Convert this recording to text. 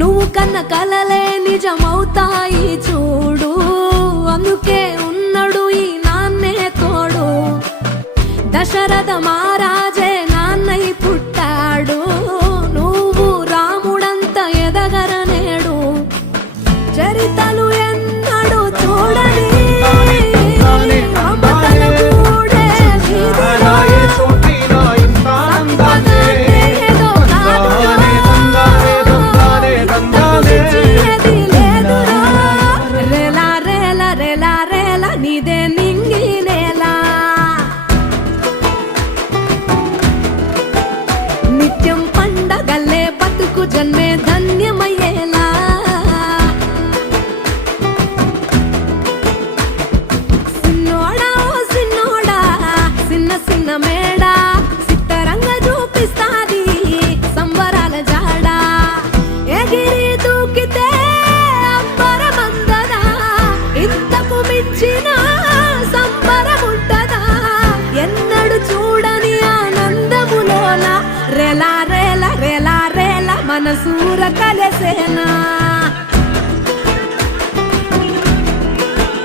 నువ్వు కన్న కలలే నిజమవుతాయి చూడు, అందుకే ఉన్నాడు ఈ నాన్నే తోడు. దశరథ మహారాజే నాన్నై పుట్టాడు, నువ్వు రాముడంత ఎదగరనేడు. చరితలు ఎన్నడు చూడని నీదే నింగి నేలా. నిత్యం పండగల్లే బతుకు జన్మే ధన్యమయ్యేలా. సిన్నోడా ఓ సిన్నోడా సిన్న సిన్న మేడా, సిత్తరంగా చూపిస్తాది సంబరాల జాడా. ఎగిరి దూకితే అంబరమందదా, ఇంతకు మించిన సంబరముంటదా. ఎన్నడు చూడని ఆనందములోన రేలా రేలా రేలా రేలా మనసూర కలసేనా.